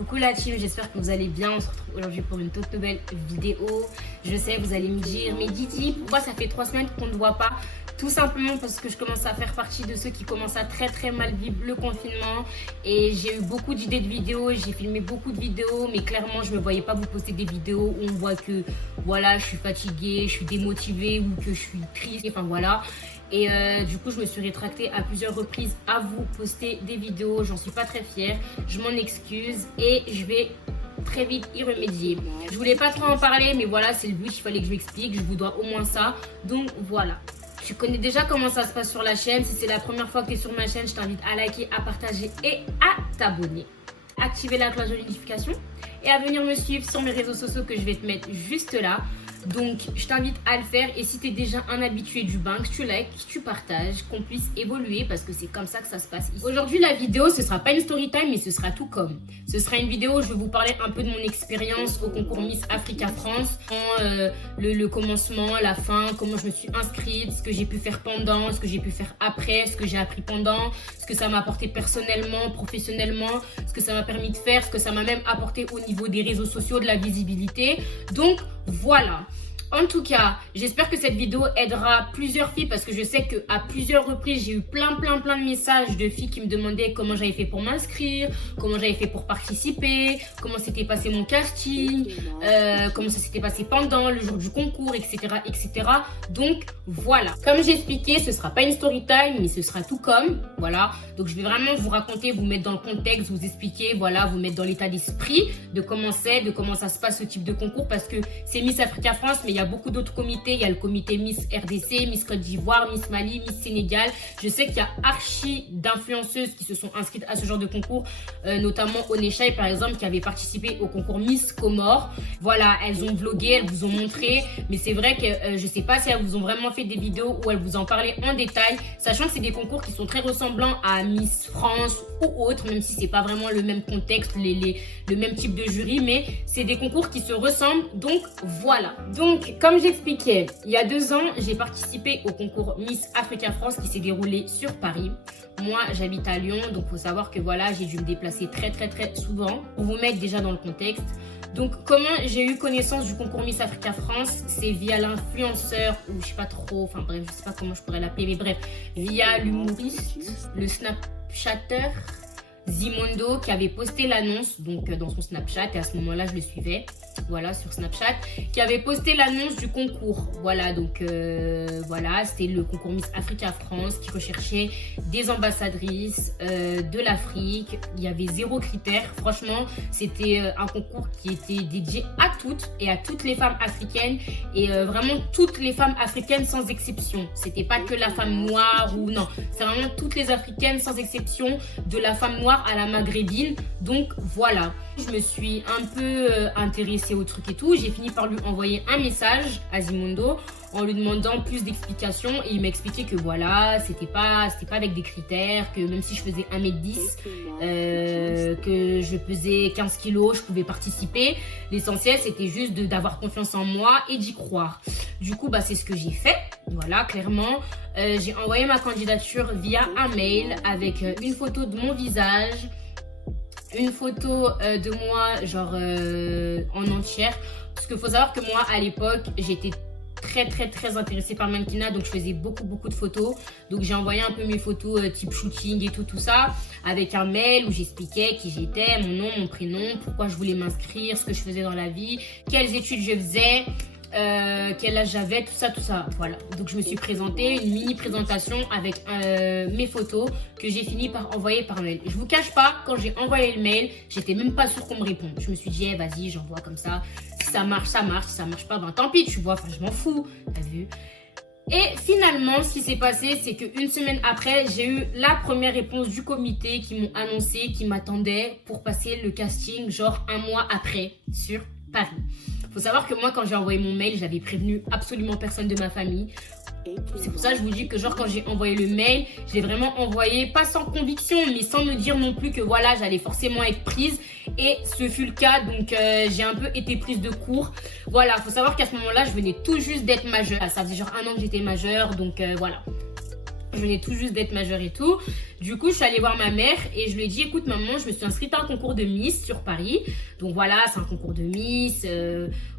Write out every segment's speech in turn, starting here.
Coucou la team, j'espère que vous allez bien. On se retrouve aujourd'hui pour une toute nouvelle vidéo. Je sais, vous allez me dire, mais Didi, pourquoi ça fait 3 semaines qu'on ne voit pas? Tout simplement parce que je commence à faire partie de ceux qui commencent à très mal vivre le confinement. Et j'ai eu beaucoup d'idées de vidéos, j'ai filmé beaucoup de vidéos, mais clairement je ne me voyais pas vous poster des vidéos où on voit que voilà, je suis fatiguée, je suis démotivée ou que je suis triste, enfin voilà. Et du coup, je me suis rétractée à plusieurs reprises à vous poster des vidéos. J'en suis pas très fière. Je m'en excuse et je vais très vite y remédier. Je voulais pas trop en parler, mais voilà, c'est le but. Il fallait que je m'explique. Je vous dois au moins ça. Donc voilà. Tu connais déjà comment ça se passe sur la chaîne. Si c'est la première fois que tu es sur ma chaîne, je t'invite à liker, à partager et à t'abonner. Activer la cloche de notification et à venir me suivre sur mes réseaux sociaux que je vais te mettre juste là. Donc, je t'invite à le faire et si tu es déjà un habitué du bain, que tu likes, que tu partages, qu'on puisse évoluer parce que c'est comme ça que ça se passe ici. Aujourd'hui, la vidéo, ce sera pas une story time, mais ce sera tout comme. Ce sera une vidéo où je vais vous parler un peu de mon expérience au concours Miss Africa France, le commencement, la fin, comment je me suis inscrite, ce que j'ai pu faire pendant, ce que j'ai pu faire après, ce que j'ai appris pendant, ce que ça m'a apporté personnellement, professionnellement, ce que ça m'a permis de faire, ce que ça m'a même apporté au niveau des réseaux sociaux, de la visibilité. Donc, voilà. En tout cas, j'espère que cette vidéo aidera plusieurs filles parce que je sais qu'à plusieurs reprises, j'ai eu plein de messages de filles qui me demandaient comment j'avais fait pour m'inscrire, comment j'avais fait pour participer, comment s'était passé mon casting, comment ça s'était passé pendant le jour du concours, etc. Donc, voilà. Comme j'ai expliqué, ce sera pas une story time, mais ce sera tout comme, voilà. Donc, je vais vraiment vous raconter, vous mettre dans le contexte, vous expliquer, voilà, vous mettre dans l'état d'esprit de comment c'est, de comment ça se passe ce type de concours parce que c'est Miss Africa France, mais il y a beaucoup d'autres comités. Il y a le comité Miss RDC, Miss Côte d'Ivoire, Miss Mali, Miss Sénégal. Je sais qu'il y a archi d'influenceuses qui se sont inscrites à ce genre de concours, notamment Oneshai par exemple, qui avait participé au concours Miss Comores. Voilà, elles ont vlogué, elles vous ont montré, mais c'est vrai que je sais pas si elles vous ont vraiment fait des vidéos où elles vous en parlaient en détail, sachant que c'est des concours qui sont très ressemblants à Miss France ou autres, même si c'est pas vraiment le même contexte, le même type de jury, mais c'est des concours qui se ressemblent, donc voilà. Donc, comme j'expliquais, il y a 2 ans, j'ai participé au concours Miss Africa France qui s'est déroulé sur Paris. Moi, j'habite à Lyon, donc il faut savoir que voilà, j'ai dû me déplacer très souvent. Pour vous mettre déjà dans le contexte. Donc, comment j'ai eu connaissance du concours Miss Africa France? C'est via l'influenceur, ou je sais pas trop, enfin bref, je sais pas comment je pourrais l'appeler, mais bref, via l'humoriste, le Snapchatter Zimondo qui avait posté l'annonce donc dans son Snapchat et à ce moment-là je le suivais, voilà, sur Snapchat, qui avait posté l'annonce du concours. Voilà, donc voilà, c'était le concours Miss Africa France qui recherchait des ambassadrices de l'Afrique. Il y avait 0 critère, franchement c'était un concours qui était dédié à toutes et à toutes les femmes africaines et vraiment toutes les femmes africaines sans exception. C'était pas que la femme noire ou non, c'est vraiment toutes les africaines sans exception, de la femme noire à la maghrébine. Donc voilà, je me suis un peu intéressée au truc et tout. J'ai fini par lui envoyer un message à Zimondo en lui demandant plus d'explications et il m'a expliqué que voilà, c'était pas avec des critères, que même si je faisais 1m10, que je pesais 15 kilos, je pouvais participer. L'essentiel c'était juste d'avoir confiance en moi et d'y croire. Du coup bah c'est ce que j'ai fait, voilà, clairement. J'ai envoyé ma candidature via un mail avec une photo de mon visage, une photo de moi genre en entière, parce qu'il faut savoir que moi à l'époque j'étais très intéressée par le mannequinat, donc je faisais beaucoup de photos. Donc j'ai envoyé un peu mes photos type shooting et tout ça avec un mail où j'expliquais qui j'étais, mon nom, mon prénom, pourquoi je voulais m'inscrire, ce que je faisais dans la vie, quelles études je faisais, quel âge j'avais, tout ça, voilà. Donc je me suis présentée, une mini présentation avec mes photos que j'ai fini par envoyer par mail. Je vous cache pas, quand j'ai envoyé le mail, j'étais même pas sûre qu'on me réponde. Je me suis dit, vas-y, j'envoie comme ça. Si ça marche, ça marche. Si ça marche pas, ben tant pis, tu vois. Enfin, je m'en fous. T'as vu? Et finalement, ce qui s'est passé, c'est qu'une semaine après, j'ai eu la première réponse du comité qui m'ont annoncé qu'ils m'attendaient pour passer le casting, genre 1 mois après, sur Paris. Faut savoir que moi, quand j'ai envoyé mon mail, j'avais prévenu absolument personne de ma famille. C'est pour ça que je vous dis que genre quand j'ai envoyé le mail, je l'ai vraiment envoyé, pas sans conviction, mais sans me dire non plus que voilà, j'allais forcément être prise. Et ce fut le cas, donc j'ai un peu été prise de court. Voilà, faut savoir qu'à ce moment-là, je venais tout juste d'être majeure. Ça faisait genre 1 an que j'étais majeure, donc voilà. Je venais tout juste d'être majeure et tout. Du coup, je suis allée voir ma mère et je lui ai dit, écoute maman, je me suis inscrite à un concours de Miss sur Paris. Donc voilà, c'est un concours de Miss.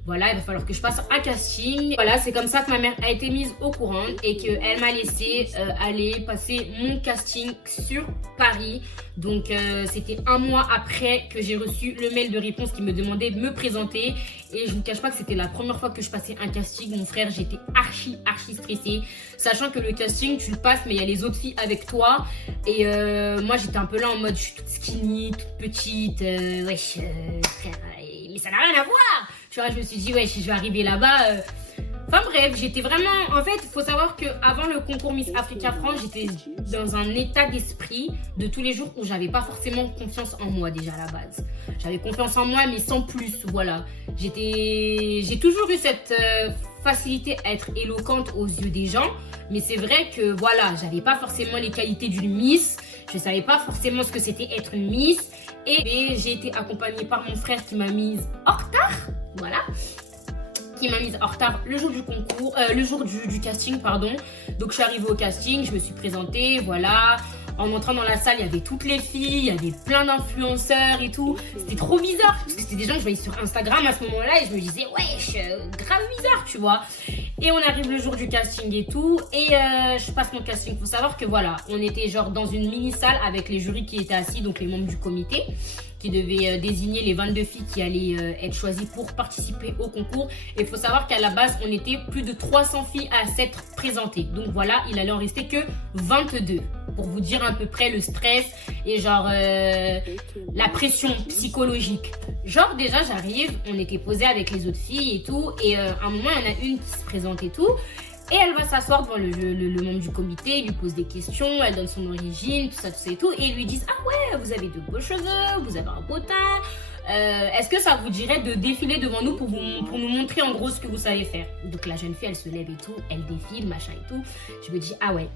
Voilà, il va falloir que je passe un casting. Voilà, c'est comme ça que ma mère a été mise au courant et qu'elle m'a laissé aller passer mon casting sur Paris. Donc c'était un mois après que j'ai reçu le mail de réponse qui me demandait de me présenter. Et je vous cache pas que c'était la première fois que je passais un casting. Mon frère, j'étais archi stressée. Sachant que le casting, tu le passes, mais il y a les autres filles avec toi. Et moi, j'étais un peu là en mode, je suis toute skinny, toute petite. Wesh, frère, mais ça n'a rien à voir. Tu vois, je me suis dit, wesh, je vais arriver là-bas. Enfin bref, j'étais vraiment... En fait, il faut savoir qu'avant le concours Miss Africa France, j'étais dans un état d'esprit de tous les jours où j'avais pas forcément confiance en moi déjà à la base. J'avais confiance en moi, mais sans plus, voilà. J'ai toujours eu cette facilité à être éloquente aux yeux des gens. Mais c'est vrai que, voilà, j'avais pas forcément les qualités d'une Miss. Je savais pas forcément ce que c'était être une Miss. Et j'ai été accompagnée par mon frère qui m'a mise en retard. Voilà. Qui m'a mise en retard le jour du concours, le jour du casting, pardon. Donc je suis arrivée au casting, je me suis présentée, voilà. En entrant dans la salle, il y avait toutes les filles, il y avait plein d'influenceurs et tout. C'était trop bizarre, parce que c'était des gens que je voyais sur Instagram à ce moment-là et je me disais, wesh, grave bizarre, tu vois. Et on arrive le jour du casting et tout, et je passe mon casting. Faut savoir que voilà, on était genre dans une mini-salle avec les jurys qui étaient assis, donc les membres du comité, qui devait désigner les 22 filles qui allaient être choisies pour participer au concours. Et il faut savoir qu'à la base, on était plus de 300 filles à s'être présentées. Donc voilà, il allait en rester que 22. Pour vous dire à peu près le stress et genre la pression psychologique. Genre déjà, j'arrive, on était posé avec les autres filles et tout. Et à un moment, il y en a une qui se présente et tout. Et elle va s'asseoir devant le membre du comité, il lui pose des questions, elle donne son origine, tout ça et tout. Et ils lui disent, ah ouais, vous avez de beaux cheveux, vous avez un beau teint. Est-ce que ça vous dirait de défiler devant nous pour nous montrer en gros ce que vous savez faire? Donc la jeune fille, elle se lève et tout, elle défile, machin et tout. Je me dis, ah ouais.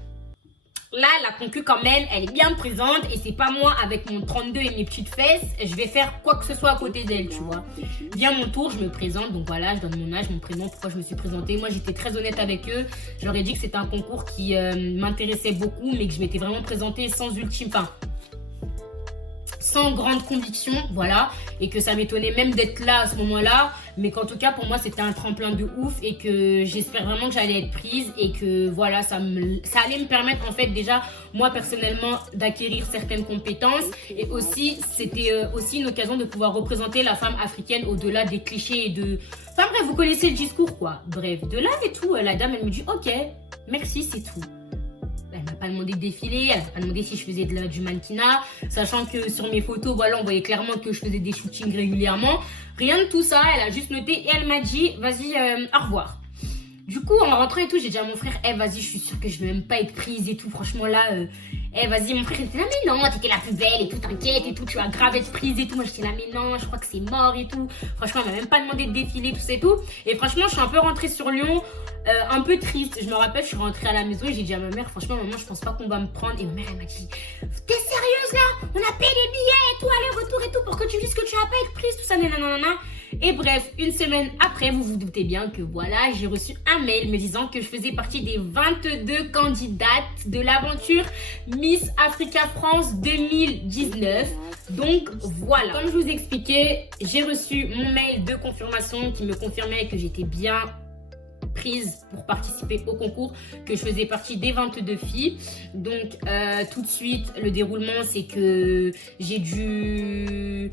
Là, la concu quand même, elle est bien présente et c'est pas moi avec mon 32 et mes petites fesses, je vais faire quoi que ce soit à côté d'elle, tu vois. Vient mon tour, je me présente, donc voilà, je donne mon âge, mon prénom, pourquoi je me suis présentée. Moi, j'étais très honnête avec eux. Je leur ai dit que c'était un concours qui m'intéressait beaucoup, mais que je m'étais vraiment présentée sans grande conviction, voilà, et que ça m'étonnait même d'être là à ce moment-là, mais qu'en tout cas pour moi c'était un tremplin de ouf et que j'espère vraiment que j'allais être prise et que voilà, ça allait me permettre en fait déjà moi personnellement d'acquérir certaines compétences et aussi c'était aussi une occasion de pouvoir représenter la femme africaine au-delà des clichés et de... Enfin bref, vous connaissez le discours quoi. Bref, de là et tout, la dame elle me dit ok, merci, c'est tout. Elle m'a pas demandé de défiler, elle m'a pas demandé si je faisais du mannequinat, sachant que sur mes photos, voilà, on voyait clairement que je faisais des shootings régulièrement. Rien de tout ça, elle a juste noté et elle m'a dit, vas-y, au revoir. Du coup, en rentrant et tout, j'ai dit à mon frère, vas-y, je suis sûre que je vais même pas être prise et tout, franchement là, vas-y, mon frère il était là, mais non, t'étais la plus belle et tout, t'inquiète et tout, tu vas grave être prise et tout. Moi j'étais là, mais non, je crois que c'est mort et tout. Franchement, elle m'a même pas demandé de défiler, tout ça et tout. Et franchement, je suis un peu rentrée sur Lyon, un peu triste. Je me rappelle, je suis rentrée à la maison et j'ai dit à ma mère, franchement, maman, je pense pas qu'on va me prendre. Et ma mère, elle m'a dit, t'es sérieuse là? On a payé les billets et tout, aller-retour et tout, pour que tu dises que tu vas pas être prise, tout ça, nanana. Et bref, une semaine après, vous vous doutez bien que voilà, j'ai reçu un mail me disant que je faisais partie des 22 candidates de l'aventure Miss Africa France 2019. Donc voilà, comme je vous expliquais, j'ai reçu mon mail de confirmation qui me confirmait que j'étais bien prise pour participer au concours, que je faisais partie des 22 filles. Donc tout de suite, le déroulement, c'est que j'ai dû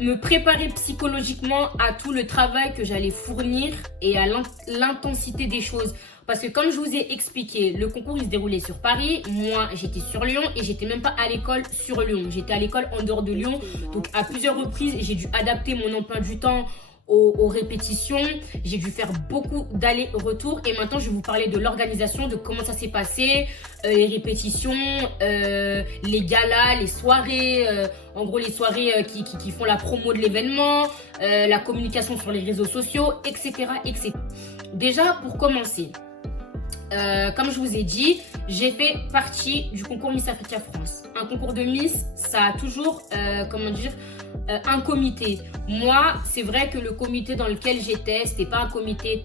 me préparer psychologiquement à tout le travail que j'allais fournir et à l'intensité des choses. Parce que comme je vous ai expliqué, le concours il se déroulait sur Paris. Moi, j'étais sur Lyon et j'étais même pas à l'école sur Lyon. J'étais à l'école en dehors de Lyon. Donc à plusieurs reprises, j'ai dû adapter mon emploi du temps aux répétitions. J'ai dû faire beaucoup d'allers-retours. Et maintenant, je vais vous parler de l'organisation, de comment ça s'est passé, les répétitions, les galas, les soirées, en gros les soirées qui font la promo de l'événement, la communication sur les réseaux sociaux, etc. etc. Déjà, pour commencer, comme je vous ai dit, j'ai fait partie du concours Miss Africa France. Un concours de Miss, ça a toujours, comment dire, un comité. Moi, c'est vrai que le comité dans lequel j'étais, c'était pas un comité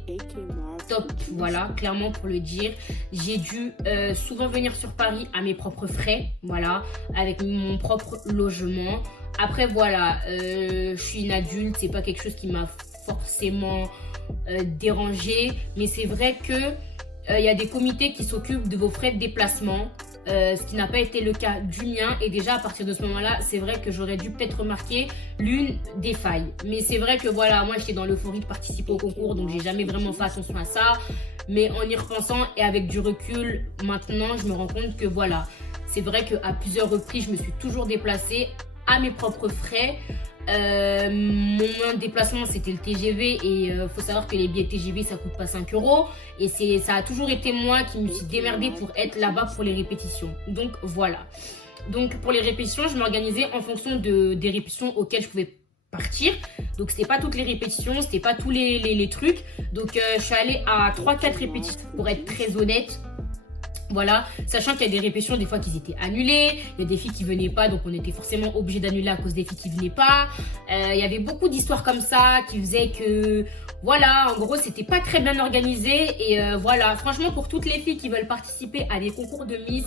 top, voilà, clairement pour le dire. J'ai dû souvent venir sur Paris à mes propres frais, voilà, avec mon propre logement. Après, voilà, je suis une adulte, c'est pas quelque chose qui m'a forcément dérangée, mais c'est vrai que y a des comités qui s'occupent de vos frais de déplacement. Ce qui n'a pas été le cas du mien, et déjà à partir de ce moment-là, c'est vrai que j'aurais dû peut-être remarquer l'une des failles. Mais c'est vrai que voilà, moi j'étais dans l'euphorie de participer au concours, donc j'ai jamais vraiment fait attention à ça. Mais en y repensant et avec du recul, maintenant je me rends compte que voilà, c'est vrai qu'à plusieurs reprises, je me suis toujours déplacée à mes propres frais. Mon moyen de déplacement c'était le TGV, et faut savoir que les billets TGV ça coûte pas 5 € et ça a toujours été moi qui me suis démerdée pour être là-bas pour les répétitions. Donc voilà, donc pour les répétitions je m'organisais en fonction des répétitions auxquelles je pouvais partir. Donc c'était pas toutes les répétitions, c'était pas tous les trucs. Donc je suis allée à 3-4 répétitions pour être très honnête. Voilà, sachant qu'il y a des répétitions des fois qui étaient annulées, il y a des filles qui venaient pas, donc on était forcément obligé d'annuler à cause des filles qui venaient pas. Il y avait beaucoup d'histoires comme ça qui faisaient que, voilà, en gros c'était pas très bien organisé. Et voilà, franchement pour toutes les filles qui veulent participer à des concours de Miss,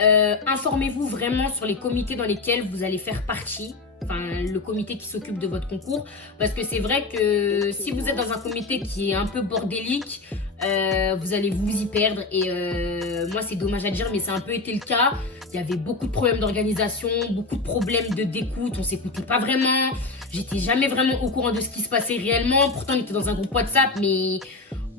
informez-vous vraiment sur les comités dans lesquels vous allez faire partie. Enfin, le comité qui s'occupe de votre concours, parce que c'est vrai que si vous êtes dans un comité qui est un peu bordélique, vous allez vous y perdre. Et moi c'est dommage à dire, mais ça a un peu été le cas. Il y avait beaucoup de problèmes d'organisation, beaucoup de problèmes de d'écoute, on s'écoutait pas vraiment, j'étais jamais vraiment au courant de ce qui se passait réellement. Pourtant on était dans un groupe WhatsApp, mais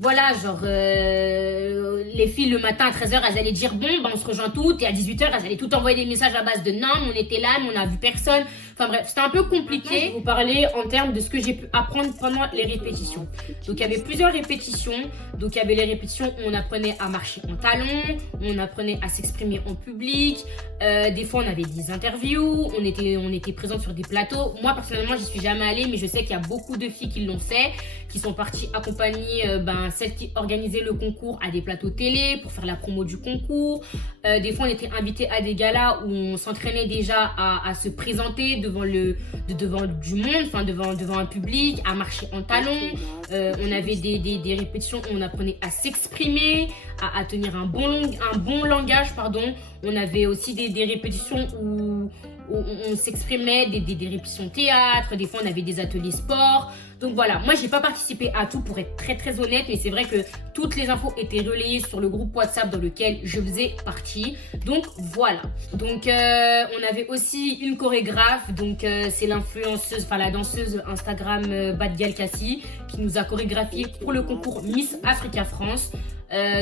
voilà, genre les filles le matin à 13h elles allaient dire bon bah on se rejoint toutes, et à 18h elles allaient toutes envoyer des messages à base de non on était là mais on a vu personne. Enfin bref, c'était un peu compliqué. Je vais vous parler en termes de ce que j'ai pu apprendre pendant les répétitions. Donc il y avait plusieurs répétitions. Donc il y avait les répétitions où on apprenait à marcher en talons, on apprenait à s'exprimer en public. Des fois on avait des interviews, on était présents sur des plateaux. Moi personnellement j'y suis jamais allée, mais je sais qu'il y a beaucoup de filles qui l'ont fait, qui sont parties accompagner celles qui organisaient le concours à des plateaux télé pour faire la promo du concours. Des fois on était invités à des galas où on s'entraînait déjà à se présenter devant du monde, enfin devant un public, à marcher en talons. On avait des répétitions où on apprenait à s'exprimer, à tenir un bon langage, pardon. On avait aussi des répétitions où on s'exprimait, des répétitions théâtre, des fois on avait des ateliers sport. Donc voilà, moi j'ai pas participé à tout pour être très honnête, mais c'est vrai que toutes les infos étaient relayées sur le groupe WhatsApp dans lequel je faisais partie. Donc voilà. Donc on avait aussi une chorégraphe, donc c'est l'influenceuse, enfin la danseuse Instagram Badgal Kassi, qui nous a chorégraphié pour le concours Miss Africa France.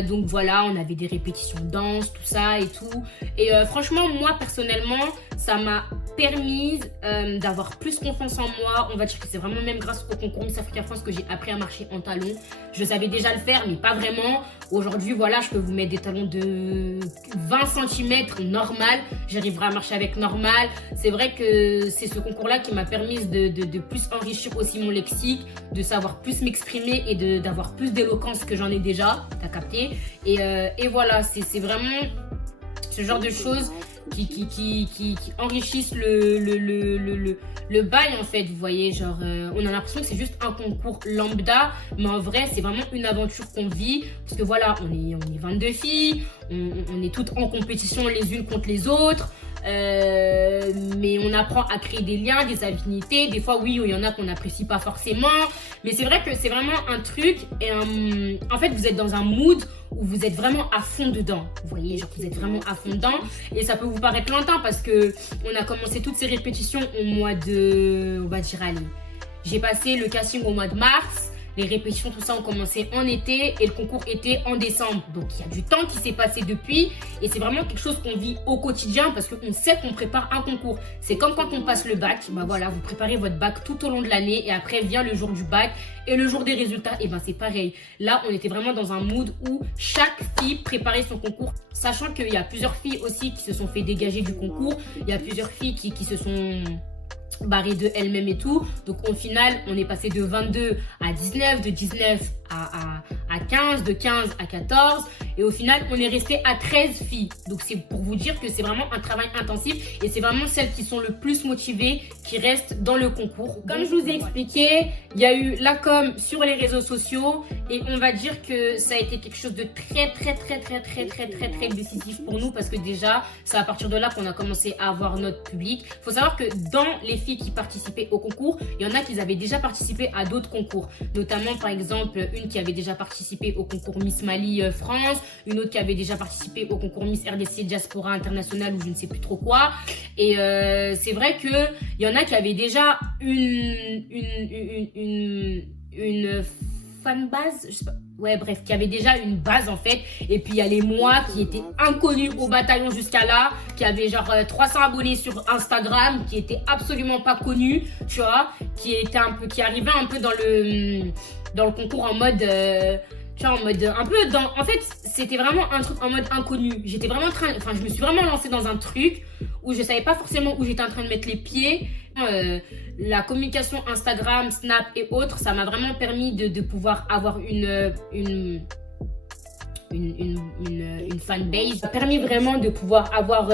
Donc voilà, on avait des répétitions de danse, tout ça et tout. Et franchement, moi personnellement, ça m'a permis d'avoir plus confiance en moi. On va dire que c'est vraiment même grâce au concours Miss Africa France que j'ai appris à marcher en talons. Je savais déjà le faire, mais pas vraiment. Aujourd'hui, voilà, je peux vous mettre des talons de 20 cm normal. J'arriverai à marcher avec normal. C'est vrai que c'est ce concours-là qui m'a permis de plus enrichir aussi mon lexique, de savoir plus m'exprimer et d'avoir plus d'éloquence que j'en ai déjà. T'as capté? Et voilà, c'est vraiment ce genre de choses qui enrichissent le bail en fait, vous voyez, genre on a l'impression que c'est juste un concours lambda, mais en vrai c'est vraiment une aventure qu'on vit, parce que voilà, on est 22 filles, on est toutes en compétition les unes contre les autres. Mais on apprend à créer des liens, des affinités. Des fois, oui, il y en a qu'on n'apprécie pas forcément. Mais c'est vrai que c'est vraiment un truc. Et en fait, vous êtes dans un mood où vous êtes vraiment à fond dedans. Vous voyez, genre vous êtes vraiment à fond dedans. Et ça peut vous paraître lointain parce que on a commencé toutes ces répétitions au mois de... On va dire, allez, j'ai passé le casting au mois de mars. Les répétitions, tout ça, ont commencé en été et le concours était en décembre. Donc, il y a du temps qui s'est passé depuis et c'est vraiment quelque chose qu'on vit au quotidien parce qu'on sait qu'on prépare un concours. C'est comme quand on passe le bac. Bah voilà, vous préparez votre bac tout au long de l'année et après vient le jour du bac et le jour des résultats. Et ben, c'est pareil. Là, on était vraiment dans un mood où chaque fille préparait son concours, sachant qu'il y a plusieurs filles aussi qui se sont fait dégager du concours. Il y a plusieurs filles qui se sont barrées de elles-mêmes et tout. Donc au final on est passé de 22 à 19, de 19 à 15, de 15 à 14 Et au final, on est resté à 13 filles. Donc c'est pour vous dire que c'est vraiment un travail intensif et c'est vraiment celles qui sont le plus motivées qui restent dans le concours. Comme je vous ai expliqué, il y a eu la com sur les réseaux sociaux et on va dire que ça a été quelque chose de très décisif pour nous parce que déjà, c'est à partir de là qu'on a commencé à avoir notre public. Il faut savoir que dans les filles qui participaient au concours, il y en a qui avaient déjà participé à d'autres concours. Notamment, par exemple, une qui avait déjà participé au concours Miss Mali France, une autre qui avait déjà participé au concours Miss RDC Diaspora International ou je ne sais plus trop quoi. Et c'est vrai qu'il y en a qui avaient déjà une fanbase, je sais pas. Ouais, bref, qui avait déjà une base en fait. Et puis il y a les moi qui étaient inconnus au bataillon jusqu'à là, qui avaient genre 300 abonnés sur Instagram, qui étaient absolument pas connus, tu vois, qui arrivaient un peu dans le concours en mode, tu vois, en mode un peu en fait, c'était vraiment un truc en mode inconnu. J'étais vraiment je me suis vraiment lancée dans un truc où je savais pas forcément où j'étais en train de mettre les pieds. La communication Instagram, Snap et autres, ça m'a vraiment permis de pouvoir avoir une fanbase. Ça m'a permis vraiment de pouvoir avoir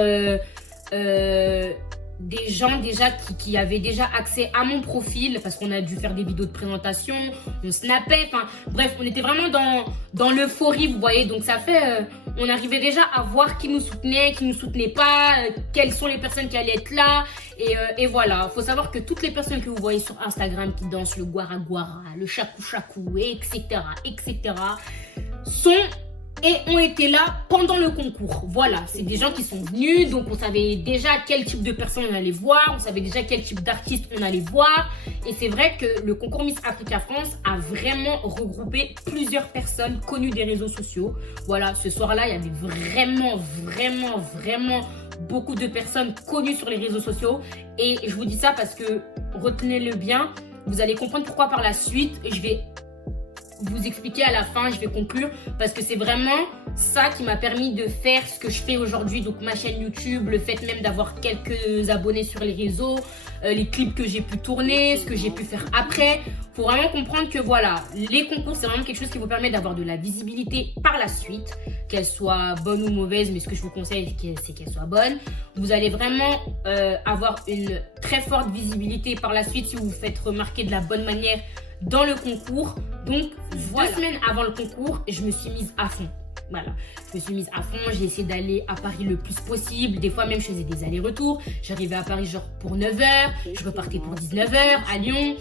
des gens déjà qui avaient déjà accès à mon profil parce qu'on a dû faire des vidéos de présentation, on snappait, enfin bref, on était vraiment dans l'euphorie, vous voyez. Donc ça fait, on arrivait déjà à voir qui nous soutenait pas, quelles sont les personnes qui allaient être là. Et voilà, faut savoir que toutes les personnes que vous voyez sur Instagram qui dansent le guara guara, le chakou chakou, etc., sont et ont été là pendant le concours. Voilà, c'est des gens qui sont venus, donc on savait déjà quel type de personnes on allait voir, on savait déjà quel type d'artistes on allait voir. Et c'est vrai que le concours Miss Africa France a vraiment regroupé plusieurs personnes connues des réseaux sociaux. Voilà, ce soir-là, il y avait vraiment beaucoup de personnes connues sur les réseaux sociaux. Et je vous dis ça parce que, retenez-le bien, vous allez comprendre pourquoi par la suite. Je vais vous expliquer à la fin, je vais conclure parce que c'est vraiment ça qui m'a permis de faire ce que je fais aujourd'hui, donc ma chaîne YouTube, le fait même d'avoir quelques abonnés sur les réseaux, les clips que j'ai pu tourner, ce que j'ai pu faire après. Faut vraiment comprendre que voilà, les concours c'est vraiment quelque chose qui vous permet d'avoir de la visibilité par la suite, qu'elle soit bonne ou mauvaise, mais ce que je vous conseille c'est qu'elle soit bonne. Vous allez vraiment avoir une très forte visibilité par la suite si vous vous faites remarquer de la bonne manière dans le concours. Donc voilà. 2 semaines avant le concours, je me suis mise à fond. Voilà, je me suis mise à fond, j'ai essayé d'aller à Paris le plus possible. Des fois même je faisais des allers-retours. J'arrivais à Paris genre pour 9h, je repartais pour 19h à Lyon.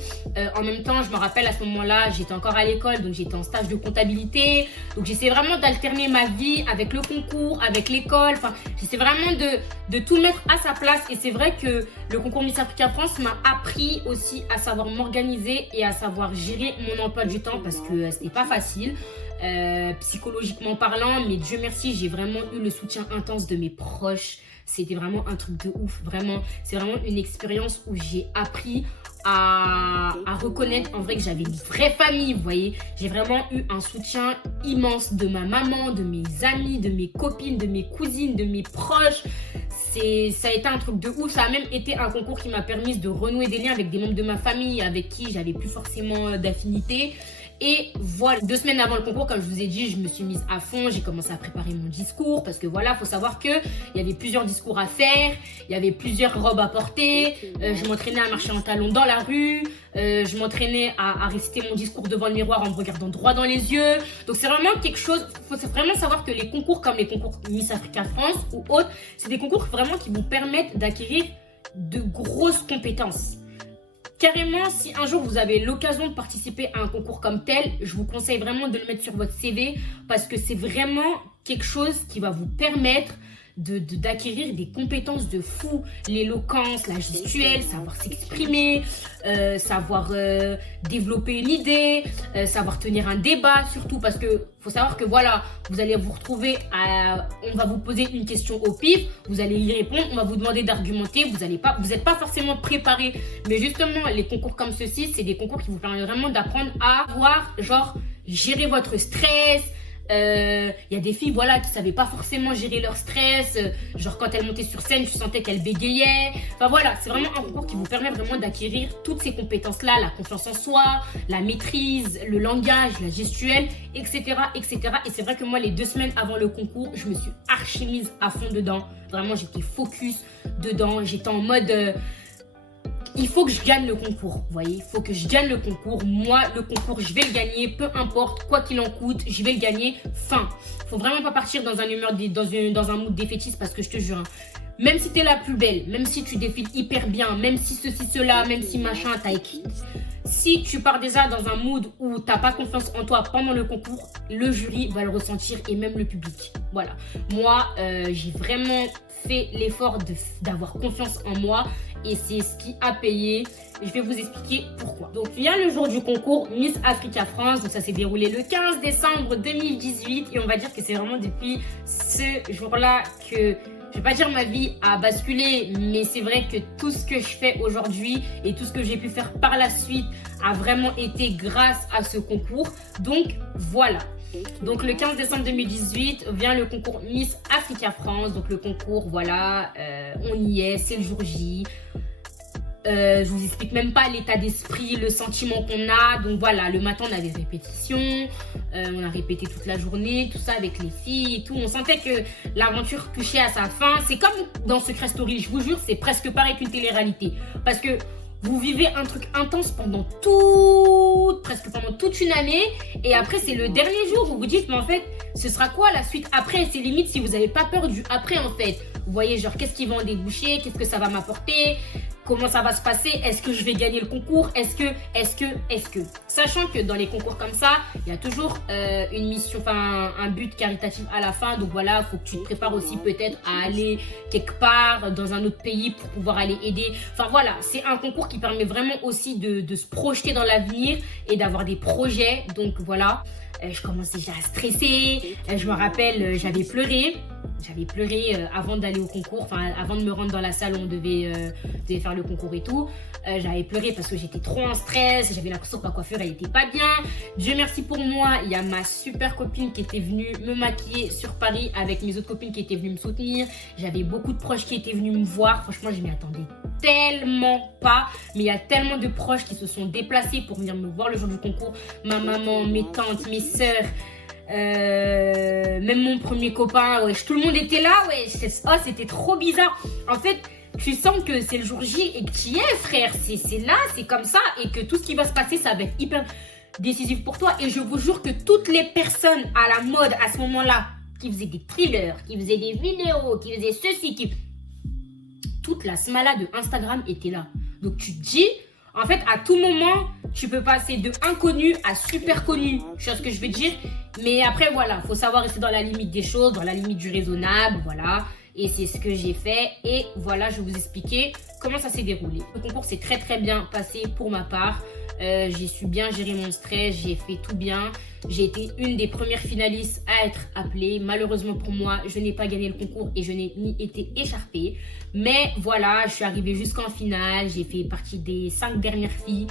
En même temps, je me rappelle à ce moment-là, j'étais encore à l'école, donc j'étais en stage de comptabilité. Donc j'essayais vraiment d'alterner ma vie avec le concours, avec l'école. Enfin, j'essaie vraiment de tout mettre à sa place. Et c'est vrai que le concours Miss Africa France m'a appris aussi à savoir m'organiser et à savoir gérer mon emploi du temps parce que c'était pas facile. Psychologiquement parlant, mais Dieu merci, j'ai vraiment eu le soutien intense de mes proches. C'était vraiment un truc de ouf, vraiment. C'est vraiment une expérience où j'ai appris à reconnaître en vrai que j'avais une vraie famille, vous voyez. J'ai vraiment eu un soutien immense de ma maman, de mes amis, de mes copines, de mes cousines, de mes proches. Ça a été un truc de ouf. Ça a même été un concours qui m'a permis de renouer des liens avec des membres de ma famille avec qui j'avais plus forcément d'affinité. Et voilà, 2 semaines avant le concours, comme je vous ai dit, je me suis mise à fond, j'ai commencé à préparer mon discours parce que voilà, faut savoir que il y avait plusieurs discours à faire, il y avait plusieurs robes à porter, je m'entraînais à marcher en talons dans la rue, je m'entraînais à réciter mon discours devant le miroir en me regardant droit dans les yeux. Donc c'est vraiment quelque chose, faut vraiment savoir que les concours comme les concours Miss Africa France ou autres, c'est des concours vraiment qui vous permettent d'acquérir de grosses compétences. Carrément, si un jour vous avez l'occasion de participer à un concours comme tel, je vous conseille vraiment de le mettre sur votre CV parce que c'est vraiment quelque chose qui va vous permettre d'acquérir des compétences de fou, l'éloquence, la gestuelle, savoir s'exprimer, savoir développer une idée, savoir tenir un débat surtout parce que faut savoir que voilà, vous allez vous retrouver on va vous poser une question au pif, vous allez y répondre, on va vous demander d'argumenter, vous n'êtes pas forcément préparé, mais justement les concours comme ceci, c'est des concours qui vous permettent vraiment d'apprendre à voir genre gérer votre stress, Il y a des filles, voilà, qui savaient pas forcément gérer leur stress. Genre, quand elles montaient sur scène, tu sentais qu'elles bégayaient. Enfin, voilà, c'est vraiment un concours qui vous permet vraiment d'acquérir toutes ces compétences-là, la confiance en soi, la maîtrise, le langage, la gestuelle, etc., etc. Et c'est vrai que moi, les 2 semaines avant le concours, je me suis archi mise à fond dedans. Vraiment, j'étais focus dedans. J'étais en mode... il faut que je gagne le concours, vous voyez, il faut que je gagne le concours. Moi, le concours, je vais le gagner, peu importe, quoi qu'il en coûte, je vais le gagner, fin. Faut vraiment pas partir dans un humeur, dans un mood défaitiste, parce que je te jure, hein, même si t'es la plus belle, même si tu défiles hyper bien, même si ceci, cela, même si machin, t'as écrit. Si tu pars déjà dans un mood où t'as pas confiance en toi pendant le concours, le jury va le ressentir et même le public. Voilà. Moi, j'ai vraiment fait l'effort d'avoir confiance en moi et c'est ce qui a payé. Je vais vous expliquer pourquoi. Donc, vient le jour du concours Miss Africa France. Donc, ça s'est déroulé le 15 décembre 2018 et on va dire que c'est vraiment depuis ce jour-là que... je vais pas dire ma vie a basculé, mais c'est vrai que tout ce que je fais aujourd'hui et tout ce que j'ai pu faire par la suite a vraiment été grâce à ce concours. Donc voilà. Donc le 15 décembre 2018 vient le concours Miss Africa France. Donc le concours, voilà, on y est, c'est le jour J. Je vous explique même pas l'état d'esprit, le sentiment qu'on a. Donc voilà, le matin on a des répétitions, on a répété toute la journée, tout ça avec les filles et tout. On sentait que l'aventure touchait à sa fin. C'est comme dans Secret Story, je vous jure, c'est presque pareil qu'une télé-réalité. Parce que vous vivez un truc intense presque pendant toute une année. Et après, c'est le dernier jour où vous vous dites, mais en fait, ce sera quoi la suite après? C'est limite si vous n'avez pas peur du après, en fait. Vous voyez, genre, qu'est-ce qui va en déboucher? Qu'est-ce que ça va m'apporter? Comment ça va se passer? Est-ce que je vais gagner le concours? Est-ce que Sachant que dans les concours comme ça, il y a toujours une mission, enfin un but caritatif à la fin. Donc voilà, il faut que tu te prépares aussi peut-être à aller quelque part dans un autre pays pour pouvoir aller aider. Enfin voilà, c'est un concours qui permet vraiment aussi de se projeter dans l'avenir et d'avoir des projets. Donc voilà, je commençais déjà à stresser. Je me rappelle, j'avais pleuré. Avant d'aller au concours, enfin avant de me rendre dans la salle où on devait faire le concours et tout. J'avais pleuré parce que j'étais trop en stress, j'avais l'impression que ma coiffure elle était pas bien. Dieu merci pour moi, il y a ma super copine qui était venue me maquiller sur Paris avec mes autres copines qui étaient venues me soutenir. J'avais beaucoup de proches qui étaient venus me voir, franchement je m'y attendais tellement pas, mais il y a tellement de proches qui se sont déplacés pour venir me voir le jour du concours. Ma maman, mes tantes, mes sœurs, même mon premier copain, ouais, tout le monde était là, ouais. C'était trop bizarre. En fait, tu sens que c'est le jour J et que tu y es, frère. C'est là, c'est comme ça, et que tout ce qui va se passer, ça va être hyper décisif pour toi. Et je vous jure que toutes les personnes à la mode à ce moment-là, qui faisaient des thrillers, qui faisaient des vidéos, qui faisaient ceci, toute la smala de Instagram était là. Donc tu te dis, en fait, à tout moment, tu peux passer de inconnu à super connu. Tu vois ce que je veux dire? Mais après, voilà, faut savoir rester dans la limite des choses, dans la limite du raisonnable, voilà. Et c'est ce que j'ai fait. Et voilà, je vais vous expliquer comment ça s'est déroulé. Le concours s'est très très bien passé pour ma part. J'ai su bien gérer mon stress, j'ai fait tout bien. J'ai été une des premières finalistes à être appelée. Malheureusement pour moi, je n'ai pas gagné le concours et je n'ai ni été écharpée. Mais voilà, je suis arrivée jusqu'en finale. J'ai fait partie des 5 dernières filles.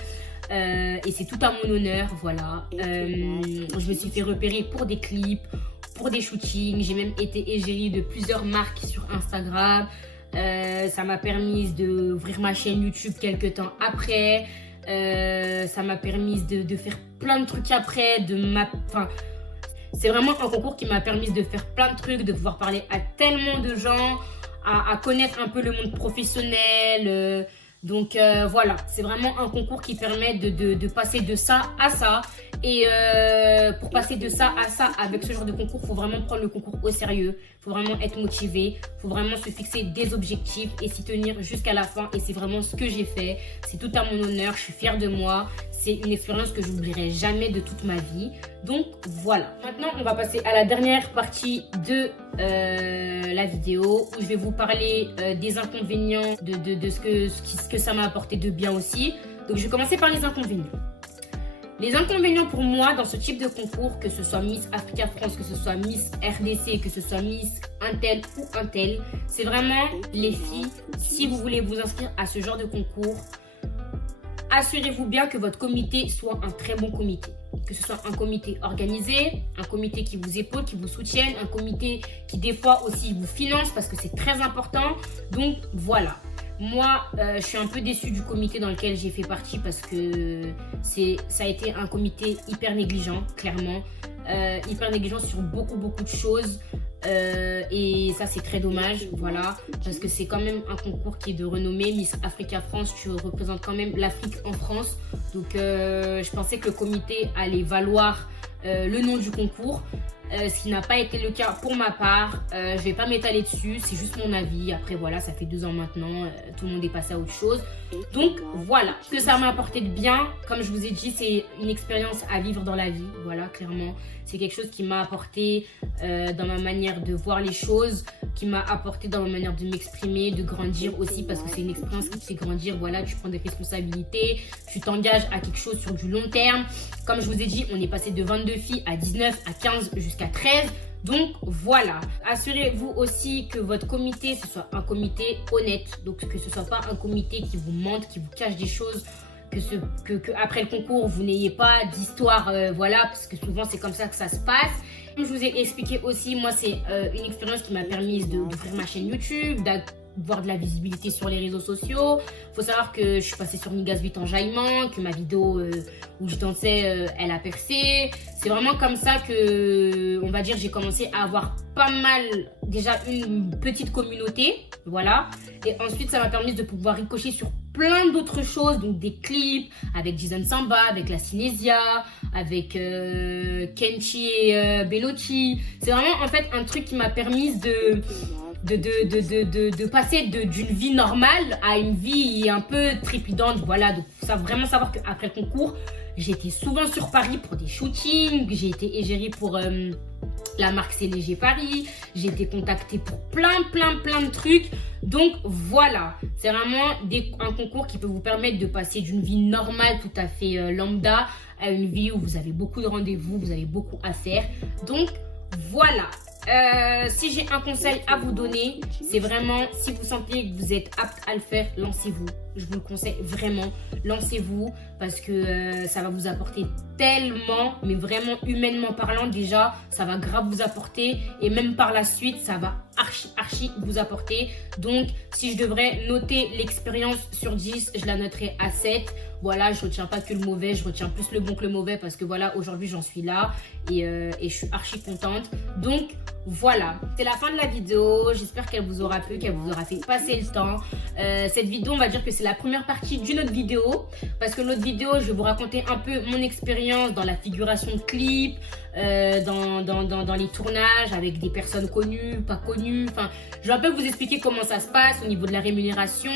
Et c'est tout à mon honneur, voilà. Je me suis fait repérer pour des clips, pour des shootings. J'ai même été égérie de plusieurs marques sur Instagram. Ça m'a permis d'ouvrir ma chaîne YouTube quelques temps après. Ça m'a permis de faire plein de trucs après. C'est vraiment un concours qui m'a permis de faire plein de trucs, de pouvoir parler à tellement de gens, à connaître un peu le monde professionnel. Donc voilà, c'est vraiment un concours qui permet de passer de ça à ça. Et pour passer de ça à ça avec ce genre de concours, il faut vraiment prendre le concours au sérieux. Il faut vraiment être motivé. Il faut vraiment se fixer des objectifs et s'y tenir jusqu'à la fin. Et c'est vraiment ce que j'ai fait. C'est tout à mon honneur. Je suis fière de moi. C'est une expérience que je n'oublierai jamais de toute ma vie. Donc voilà. Maintenant, on va passer à la dernière partie de la vidéo où je vais vous parler des inconvénients, de ce que ça m'a apporté de bien aussi. Donc je vais commencer par les inconvénients. Les inconvénients pour moi dans ce type de concours, que ce soit Miss Africa France, que ce soit Miss RDC, que ce soit Miss Intel ou Intel, c'est vraiment les filles, si vous voulez vous inscrire à ce genre de concours, assurez-vous bien que votre comité soit un très bon comité. Que ce soit un comité organisé, un comité qui vous épaule, qui vous soutienne, un comité qui des fois aussi vous finance parce que c'est très important. Donc voilà. Moi, je suis un peu déçue du comité dans lequel j'ai fait partie parce que ça a été un comité hyper négligent, clairement. Hyper négligent sur beaucoup de choses. Et ça, c'est très dommage, voilà. Parce que c'est quand même un concours qui est de renommée. Miss Africa France, tu représentes quand même l'Afrique en France. Donc, je pensais que le comité allait valoir le nom du concours. Ce qui n'a pas été le cas pour ma part. Je vais pas m'étaler dessus, c'est juste mon avis. Après voilà, ça fait 2 ans maintenant, tout le monde est passé à autre chose. Donc voilà, ce que ça m'a apporté de bien, comme je vous ai dit, c'est une expérience à vivre dans la vie. Voilà, clairement, c'est quelque chose qui m'a apporté dans ma manière de voir les choses, qui m'a apporté dans ma manière de m'exprimer, de grandir aussi, parce que c'est une expérience qui te fait grandir. Voilà, tu prends des responsabilités, tu t'engages à quelque chose sur du long terme. Comme je vous ai dit, on est passé de 22 filles à 19, à 15, jusqu'à 13. Donc voilà, assurez-vous aussi que votre comité, ce soit un comité honnête. Donc que ce soit pas un comité qui vous mente, qui vous cache des choses, que après le concours, vous n'ayez pas d'histoire, voilà, parce que souvent c'est comme ça que ça se passe. Comme je vous ai expliqué aussi, moi c'est une expérience qui m'a permis d'ouvrir ma chaîne YouTube, d'avoir de la visibilité sur les réseaux sociaux. Faut savoir que je suis passée sur Migaz 8 Enjaillement, que ma vidéo où je dansais, elle a percé. C'est vraiment comme ça que, on va dire, j'ai commencé à avoir pas mal, déjà une petite communauté, voilà. Et ensuite, ça m'a permis de pouvoir ricocher sur plein d'autres choses, donc des clips avec Jason Samba, avec la Cinesia, avec Kenchi et Bellocci. C'est vraiment en fait un truc qui m'a permis de passer d'une vie normale à une vie un peu trépidante, voilà. Donc faut vraiment savoir qu'après le concours, j'étais souvent sur Paris pour des shootings, j'ai été égérie pour la marque C'est Léger Paris, j'ai été contactée pour plein de trucs. Donc voilà, c'est vraiment un concours qui peut vous permettre de passer d'une vie normale tout à fait lambda à une vie où vous avez beaucoup de rendez-vous, vous avez beaucoup à faire. Donc voilà. Si j'ai un conseil à vous donner, c'est vraiment, si vous sentez que vous êtes apte à le faire, lancez-vous. Je vous le conseille vraiment, lancez-vous parce que ça va vous apporter tellement, mais vraiment humainement parlant déjà, ça va grave vous apporter et même par la suite, ça va archi vous apporter. Donc, si je devrais noter l'expérience sur 10, je la noterais à 7. Voilà, je retiens pas que le mauvais, je retiens plus le bon que le mauvais parce que voilà, aujourd'hui j'en suis là et je suis archi contente. Donc voilà, c'est la fin de la vidéo. J'espère qu'elle vous aura plu, qu'elle vous aura fait passer le temps. Cette vidéo, on va dire que c'est la première partie d'une autre vidéo parce que l'autre vidéo, je vais vous raconter un peu mon expérience dans la figuration de clips, dans les tournages avec des personnes connues, pas connues. Enfin, je vais un peu vous expliquer comment ça se passe au niveau de la rémunération.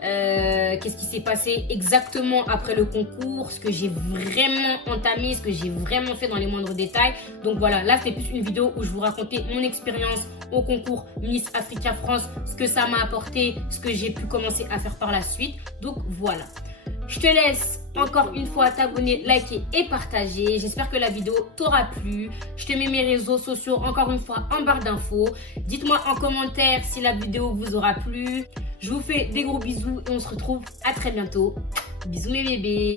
Qu'est-ce qui s'est passé exactement après le concours, ce que j'ai vraiment entamé, ce que j'ai vraiment fait dans les moindres détails. Donc voilà, là c'est plus une vidéo où je vous racontais mon expérience au concours Miss Africa France, ce que ça m'a apporté, ce que j'ai pu commencer à faire par la suite. Donc voilà, je te laisse encore une fois t'abonner, liker et partager. J'espère que la vidéo t'aura plu. Je te mets mes réseaux sociaux encore une fois en barre d'infos. Dites-moi en commentaire si la vidéo vous aura plu. Je vous fais des gros bisous et on se retrouve à très bientôt. Bisous mes bébés.